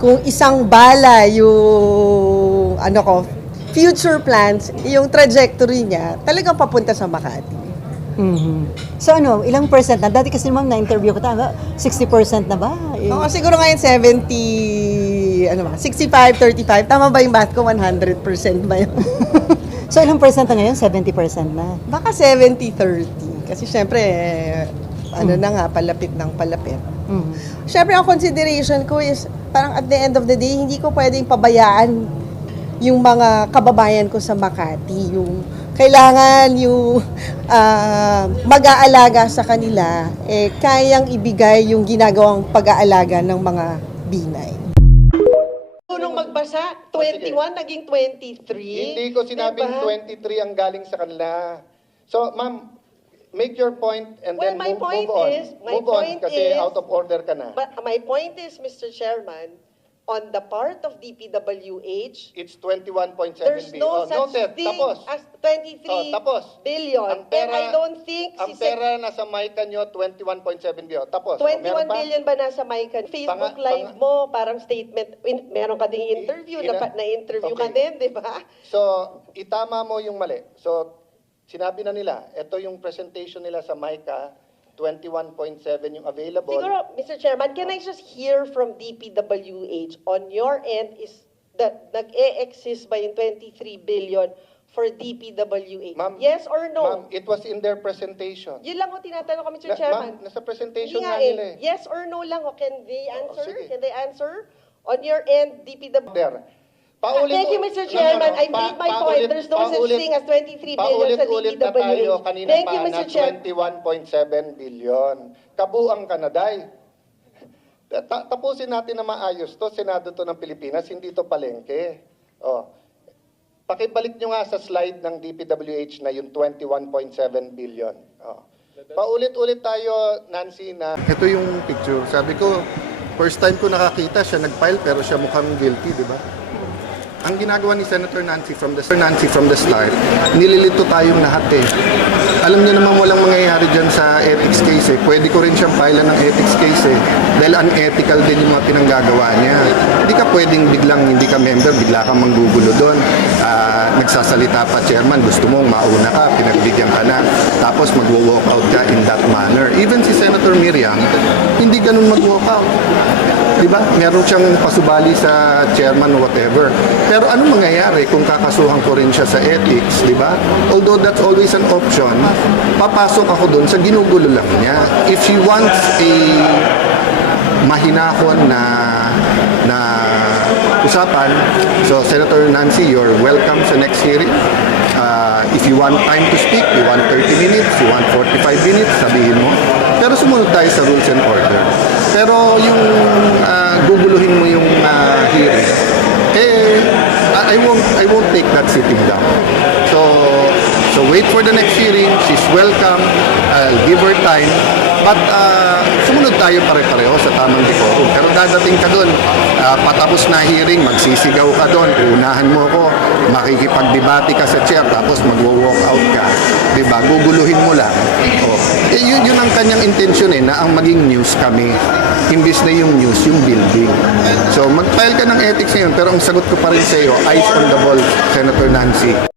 kung isang bala yung future plans, yung trajectory niya, talagang papunta sa Makati. So ilang percent na? Dati kasi ma'am na-interview ko, 60% na ba? Oo, siguro ngayon 65-35. Tama ba yung math ko? 100% ba yun? So ilang percent na ngayon? 70% na? Baka 70-30. Kasi syempre, na nga, palapit ng palapit. Syempre, ang consideration ko is, parang at the end of the day, hindi ko pwedeng pabayaan yung mga kababayan ko sa Makati. Yung kailangan yung mag-aalaga sa kanila, kayang ibigay yung ginagawang pag-aalaga ng mga binay. Nung magbasa, 21 naging 23. Hindi ko sinabing 23 ang galing sa kanila. So, ma'am, make your point and Well, then my move point on. is- my Move on point kasi is- out of order ka na. But my point is, Mr. Chairman, on the part of DPWH, It's 21.7 there's no billion. such Noted. thing Tapos. as 23 Tapos. billion. Ang pera- And I don't think Ang pera nasa mic nyo, 21.7 billion. Tapos. 21 meron pa? billion ba nasa Maikan? Facebook Live mo, parang statement, meron ka ding interview, na-interview ka Okay. din, di ba? So, itama mo yung mali. So, sinabi na nila, ito yung presentation nila sa MICA, 21.7 yung available. Siguro, Mr. Chairman, can I just hear from DPWH on your end is that nag-e-exist ba yung 23 billion for DPWH? Ma'am, Yes or no? Ma'am, it was in their presentation. Yun lang ko tinatanong ko, Mr. Chairman. Ma'am, nasa presentation Hindi nga nga nila eh. Yes or no lang. O, can they answer? sige. Can they answer? On your end, DPWH. There. Paulit- Thank you, Mr. Chairman. I Pa- made my paulit- point. There's no such paulit- thing as 23 billion sa Paulit-ulit na tayo DPWH. kanina Thank pa you, Mr. na Chairman. 21.7 billion. Kabuang Kanaday. Tapusin natin na maayos to. Senado to ng Pilipinas, hindi to palengke. Oh. Pakibalik nyo nga sa slide ng DPWH na yung 21.7 billion. Oh. Paulit-ulit tayo, Nancy, na... Ito yung picture. Sabi ko, first time ko nakakita siya nag-file pero siya mukhang guilty, di ba? Ang ginagawa ni Senator Nancy from the start, nililito tayong lahat eh. Alam niyo naman walang mangyayari dyan sa ethics case eh. Pwede ko rin siyang file ng ethics case eh. Dahil unethical din yung mga pinanggagawa niya. Hindi ka pwedeng biglang hindi ka member, bigla kang manggugulo doon. Nagsasalita pa chairman, gusto mong mauna ka, pinagbigyan ka na. Tapos magwo-walk out ka in that manner. Even si Senator Miriam, hindi ganun mag-walk out. Diba? Meron siyang pasubali sa chairman or whatever. Pero ano mangyayari kung kakasuhan ko rin siya sa ethics, di ba? Although that's always an option, papasok ako doon sa ginugulo lang niya. If he wants a mahinahon na usapan, so Senator Nancy, you're welcome sa next hearing. If you want time to speak, you want 30 minutes, you want 45 minutes, sabihin mo. Pero sumunod tayo sa rules and order. Pero yung guguluhin mo yung hearing, I won't take that sitting down. So wait for the next hearing. She's welcome. I'll give her time. But sumunod tayo pare-pareho sa tamang decorum. Pero dadating ka doon, patapos na hearing, magsisigaw ka doon, unahan mo ko, makikipagdebate ka sa chair, tapos magwo-walk out ka. Diba? Guguluhin mo lang. Yun ang kanyang intensyon na ang maging news kami. Imbis na yung news, yung building. So mag-file ka ng ethics ngayon, pero ang sagot ko pa rin sa iyo, eyes on the ball, Senator Nancy.